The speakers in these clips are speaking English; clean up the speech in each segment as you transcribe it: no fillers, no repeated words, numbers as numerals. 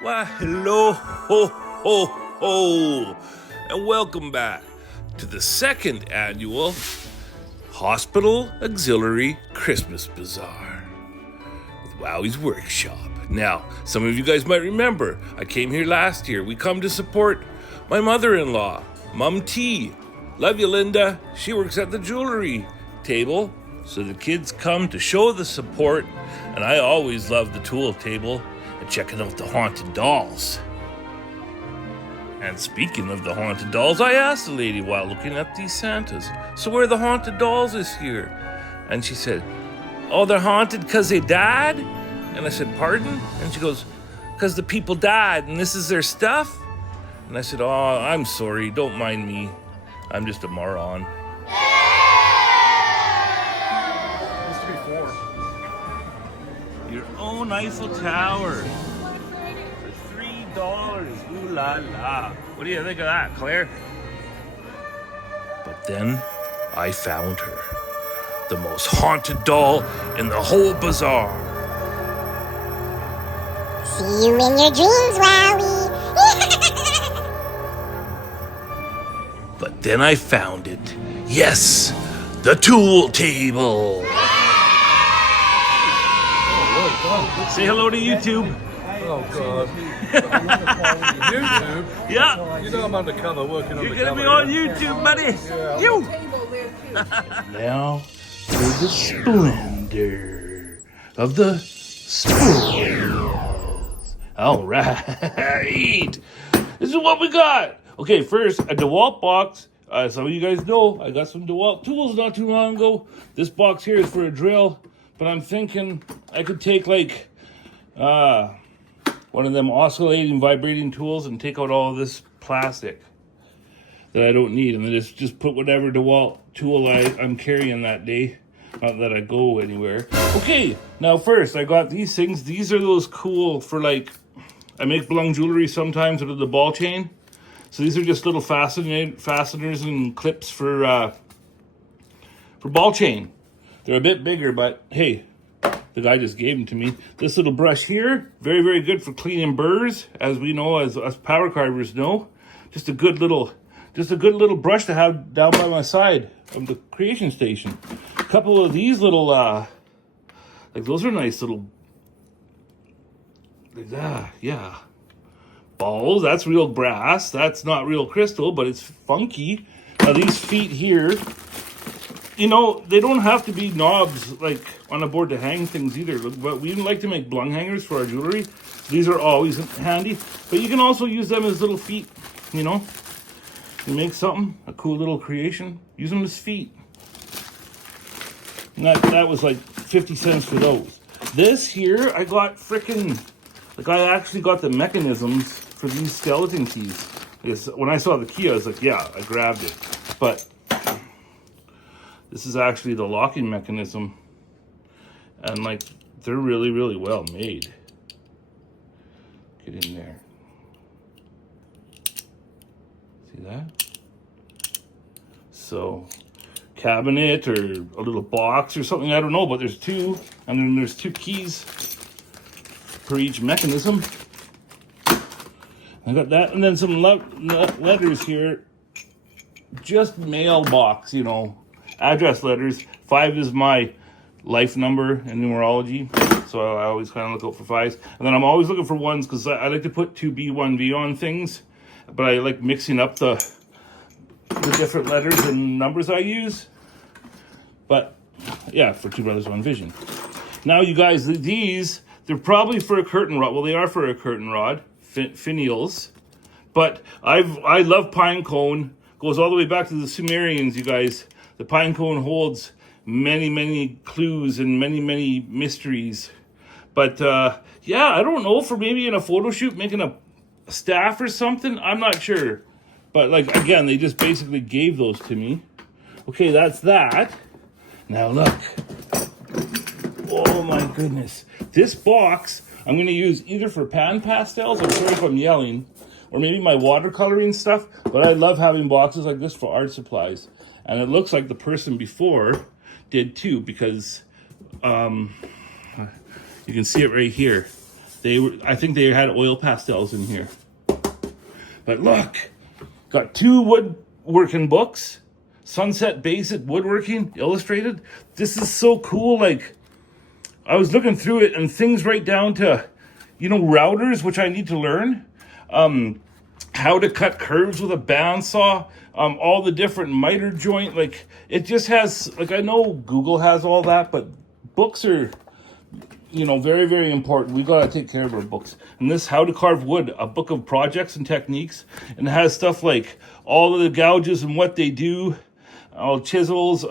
Why, hello, ho, ho, ho, and welcome back to the second annual Hospital Auxiliary Christmas Bazaar with Wowwy'z Workshop. Now, some of you guys might remember, I came here last year. We come to support my mother-in-law, Mum T. Love you, Linda. She works at the jewelry table, so the kids come to show the support, and I always love the tool table and checking out the haunted dolls. And speaking of the haunted dolls, I asked the lady while looking at these Santas, so where are the haunted dolls this year? And she said, oh, they're haunted because they died? And I said, pardon? And she goes, because the people died and this is their stuff? And I said, oh, I'm sorry, don't mind me. I'm just a moron. Used to be 4. Your own Eiffel Tower for $3. Ooh la la. What do you think of that, Claire? But then I found her. The most haunted doll in the whole bazaar. See you in your dreams, Wowie. But then I found it. Yes, the tool table. Say hello to YouTube. Oh, God. YouTube? Yeah. You know I'm undercover, working You're undercover. gonna be on YouTube, buddy. Yeah. You. Now for the splendor of the spoils. All right. This is what we got. Okay, first a DeWalt box. Some of you guys know I got some DeWalt tools not too long ago. This box here is for a drill, but I'm thinking I could take like one of them oscillating, vibrating tools and take out all this plastic that I don't need, and then just put whatever DeWalt tool I'm carrying that day. Not that I go anywhere. Okay, now first I got these things. These are those cool for like, I make belong jewelry sometimes with the ball chain. So these are just little fasteners and clips for ball chain. They're a bit bigger, but hey, the guy just gave them to me. This little brush here, very, very good for cleaning burrs, as we know, as us power carvers know. Just a good little brush to have down by my side of the creation station. A couple of these little, like those are nice little, yeah. Balls, that's real brass. That's not real crystal, but it's funky. Now these feet here, you know, they don't have to be knobs like on a board to hang things either. But we like to make blung hangers for our jewelry. These are always handy. But you can also use them as little feet, you know. You make something, a cool little creation, use them as feet. And that was like 50 cents for those. This here, I got frickin', like I actually got the mechanisms for these skeleton keys. Because when I saw the key, I was like, yeah, I grabbed it. But this is actually the locking mechanism. And like, they're really, really well made. Get in there. See that? So, cabinet or a little box or something, I don't know, but there's two. And then there's 2 keys for each mechanism. I got that, and then some letters here. Just mailbox, you know, address letters. 5 is my life number in numerology, so I always kind of look out for 5s. And then I'm always looking for 1s because I like to put 2B, 1V on things, but I like mixing up the different letters and numbers I use. But yeah, for 2 Brothers, 1 Vision. Now, you guys, these, they're probably for a curtain rod. Well, they are for a curtain rod, finials. But I love pine cone. Goes all the way back to the Sumerians, you guys. The pine cone holds many, many clues and many, many mysteries. But yeah, I don't know, for maybe in a photo shoot, making a staff or something. I'm not sure. But like, again, they just basically gave those to me. Okay, that's that. Now look. Oh my goodness. This box, I'm going to use either for pan pastels, I'm sorry if I'm yelling, or maybe my watercoloring stuff, but I love having boxes like this for art supplies. And it looks like the person before did too, because you can see it right here. I think they had oil pastels in here. But look, got 2 woodworking books, Sunset Basic Woodworking Illustrated. This is so cool. Like, I was looking through it and things right down to, routers, which I need to learn. How to cut curves with a bandsaw. All the different miter joint. Like, it just has, like, I know Google has all that, but books are, very, very important. We got to take care of our books. And this How to Carve Wood, a book of projects and techniques. And it has stuff like all of the gouges and what they do. All chisels,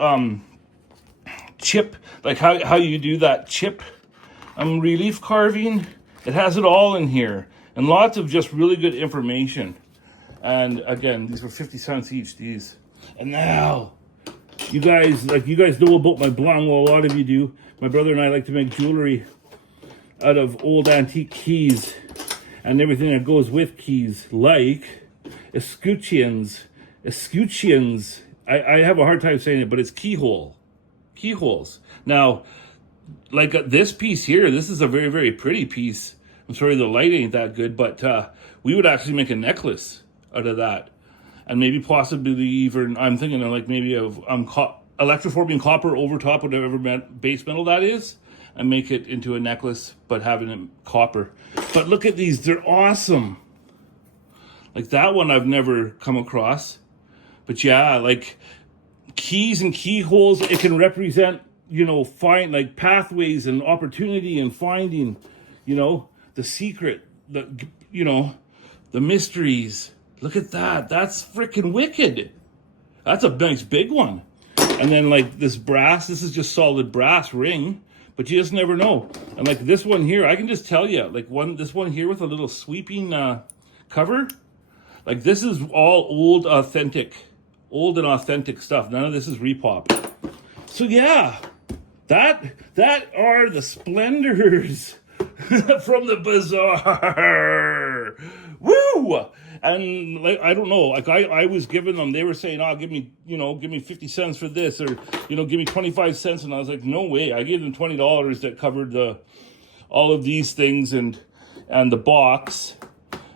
chip, like how you do that chip relief carving. It has it all in here. And lots of just really good information. And again, these were 50 cents each, these. And now, you guys know about my blonde. Well, a lot of you do. My brother and I like to make jewelry out of old antique keys and everything that goes with keys, like escutcheons. I have a hard time saying it, but it's keyholes. Now, like this piece here, this is a very, very pretty piece. I'm sorry the light ain't that good, but we would actually make a necklace out of that. And maybe possibly even, I'm thinking of like maybe of electroforming copper over top, whatever base metal that is, and make it into a necklace, but having it copper. But look at these, they're awesome. Like that one I've never come across. But yeah, like keys and keyholes, it can represent, find like pathways and opportunity and finding, the secret, the mysteries. Look at that. That's freaking wicked. That's a nice big one. And then like this brass, this is just solid brass ring, but you just never know. And like this one here, I can just tell you, like this one here with a little sweeping cover, like this is all old and authentic stuff. None of this is repop. So yeah, that are the splendors from the bazaar. Woo! And like, I don't know, like I was giving them, they were saying, give me 50 cents for this, or, give me 25 cents. And I was like, no way. I gave them $20 that covered all of these things and the box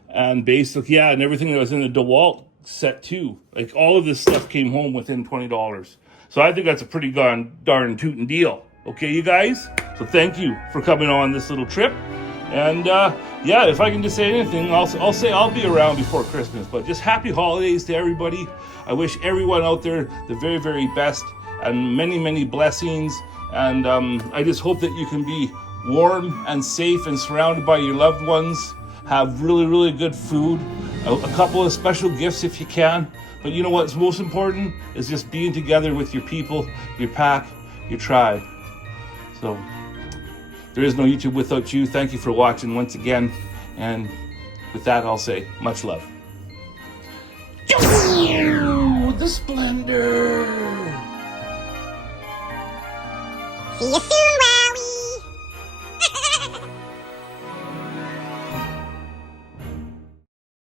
and basically, and everything that was in the DeWalt set too. Like all of this stuff came home within $20. So I think that's a pretty darn tootin' deal. Okay, you guys? So thank you for coming on this little trip. And if I can just say anything, I'll say I'll be around before Christmas. But just happy holidays to everybody. I wish everyone out there the very, very best and many, many blessings. And I just hope that you can be warm and safe and surrounded by your loved ones. Have really, really good food. A couple of special gifts if you can. But you know what's most important is just being together with your people, your pack, your tribe. So there is no YouTube without you. Thank you for watching once again. And with that, I'll say much love. The splendor. See you soon.